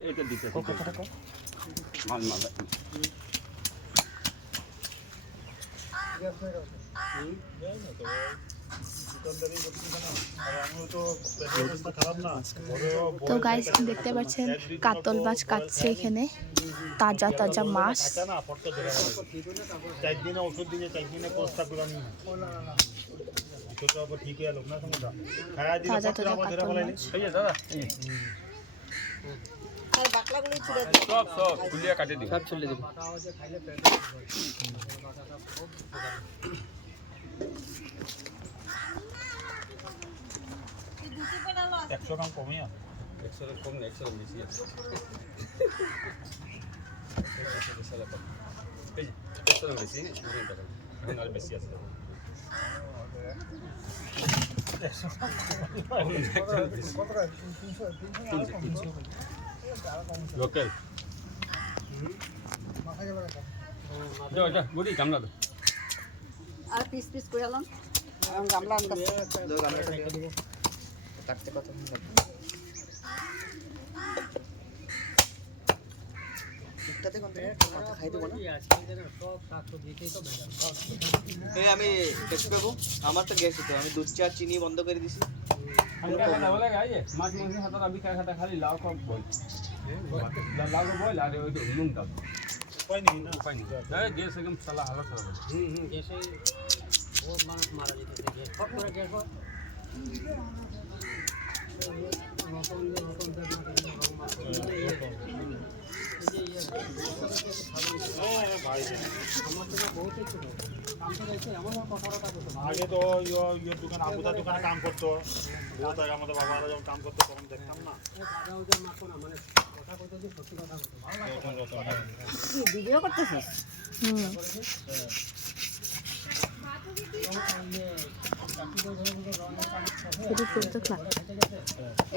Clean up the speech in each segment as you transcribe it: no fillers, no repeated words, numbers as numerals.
এটা দিতে কত টাকা মাল মাল তো গাইস দেখতে পাচ্ছেন কাতল মাছ কাটছে এখানে তাজা তাজা মাছ তাজা তাজা কাতল মাছ সব খুলিয়ে কাটে দিই সব চলে দেব 100 গ্রাম কমই আছে 100 গ্রাম কম না 100 গ্রাম বেশি আছে এই 100 গ্রাম বেশি এখন আর বেশি আছে লোকাল যা বুড়ি গামলা দাও আর পিস পিস করে আলাম গামলা আনতে দো গামলা রেখে দিব কাটতে কত একটাতে কোন মাথা খাই দেব না সব শাকসবজি দিতেই তো ভেজাল এই আমি টেস্ট করব আমার তো গ্যাস তো আমি দুধ চা চিনি বন্ধ করে দিছি আমি কথা বলে গাইয়ে মাছ মাংস হাতে আবি খাতা খালি লাউ কম বল লাউ को বল আর ওই নুন দাও উপায় নেই এই গ্যাস একদম সালা হালত খারাপ গ্যাসে বহুত মানুষ মারা যেতেছে গ্যাস ফট করে গ্যাস আগে তো ইয়ের দোকান আবুদা দোকানে কাম করতো বহুত আগে আমাদের বাবারা যখন কাম করতো তখন দেখতাম না মানে কথা কইতে যে সত্যি কথা বলতো ভিডিও করতেছিস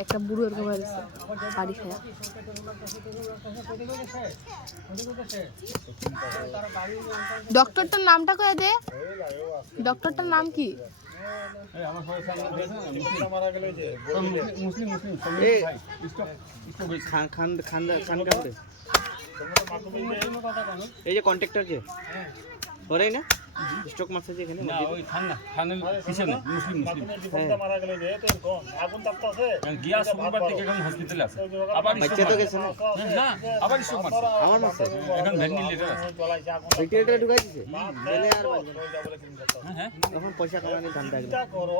একটা বুড়ো এরকম হয়েছে বাড়ি খায়া ডক্টরটার নামটা কয়ে দে ডক্টরটার নাম কি এই আমার সবাই সামনে মারা গেলে যে মুসলিম স্টক খান খান খান খান করে এই যে কন্ট্রাক্টর যে ওরাই না স্টক মাছ আছে এখানে না ওই খানের পিছনে মুসলিম মারা গেলে যে তো কোন আগুন তাপতা আছে গিয়া শুক্রবার থেকে এখন হসপিটালে আছে আবার বাচ্চা তো গেছে না না আবার স্টক মারছে আমার মাছ এখন ভেন্টিলেটর আছে চলাইছে আগুন ভেন্টিলেটরে ঢুকাই দিছে গেলে আর হ্যাঁ তখন পয়সা কামানোর ধান্দা একদম করো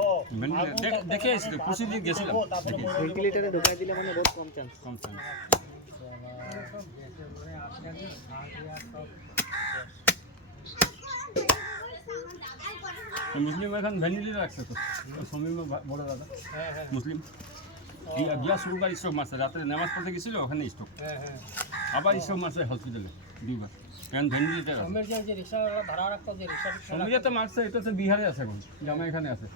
দেখে এসেছি খুশি দিয়ে গেছিলাম ভেন্টিলেটরে ঢুকাই দিলে মানে বহুত কম চান্স কম চান্স মুসলিম এখন ভেন্টিলেটর রাখছে তো সমীর বড় দাদা মুসলিম গিয়া শুক্রবার স্টক মারছে রাত্রে নামাজ পড়তে গেছিল ওখানে স্টক আবার স্টক মারছে হসপিটালে দুইবার এখন ভেন্টিলেটর আছে যে রিক্সা ভাড়া রাখতো যে রিক্সা সমীরাতে মারছে এটা তো বিহারে আছে এখন জামা এখানে আছে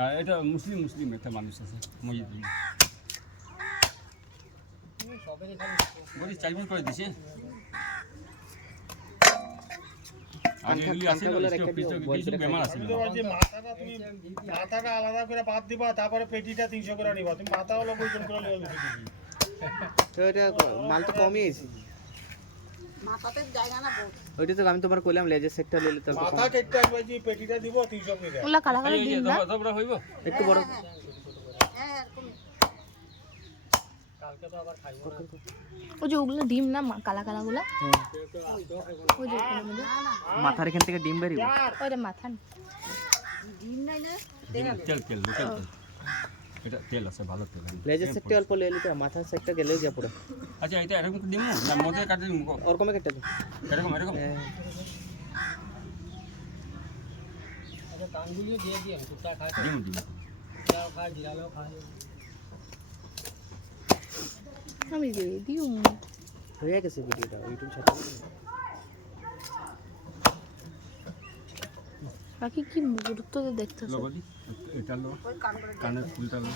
আর এটা মুসলিম একটা মানুষ আছে মসজিদ সবেরই খালি বলি 4 মিনিট করে দিছে মাথাটা আলাদা করে বাদ দিবা তারপরে পেটিটা 300 করে নিবা তুমি মাথা হলো কয়জন করে নিবা তো এটা মাল তো কমই আছে মাথাতে জায়গা না বহুত ওইটা তো আমি তোমার কইলাম লেজার সেটটা নিলে তো মাথা কেটে আসবে যে পেটিটা দিব 300 করে ওলা কালা কালা ডিম না তোমরা হইব একটু বড় কালকে তো আবার খাইবো না ওই যে ওগুলো ডিম না কালা কালা গুলা ওই যে মাথার এখান থেকে ডিম বেরিয়ে ওরে মাথা ডিম নাই না তেল এটা তেল আছে ভালো তেল লেজার সেটটা অল্প লে নিতে মাথার সেটটা গেলেও যা পুরো আচ্ছা এটা এরকম দিমু না মধ্যে কাটে দিমু ওরকম কেটে দাও এরকম আচ্ছা কানগুলিও দিয়ে দিয়ে কুত্তা খায় দিমু চাও খায় জিরালেও খায় আমি দিয়ে দিও হয়ে গেছে ভিডিওটা ইউটিউব সাথে বাকি কি গুরুত্ব দেখতেছ লগদি এটা লো কানের ফুলটা লো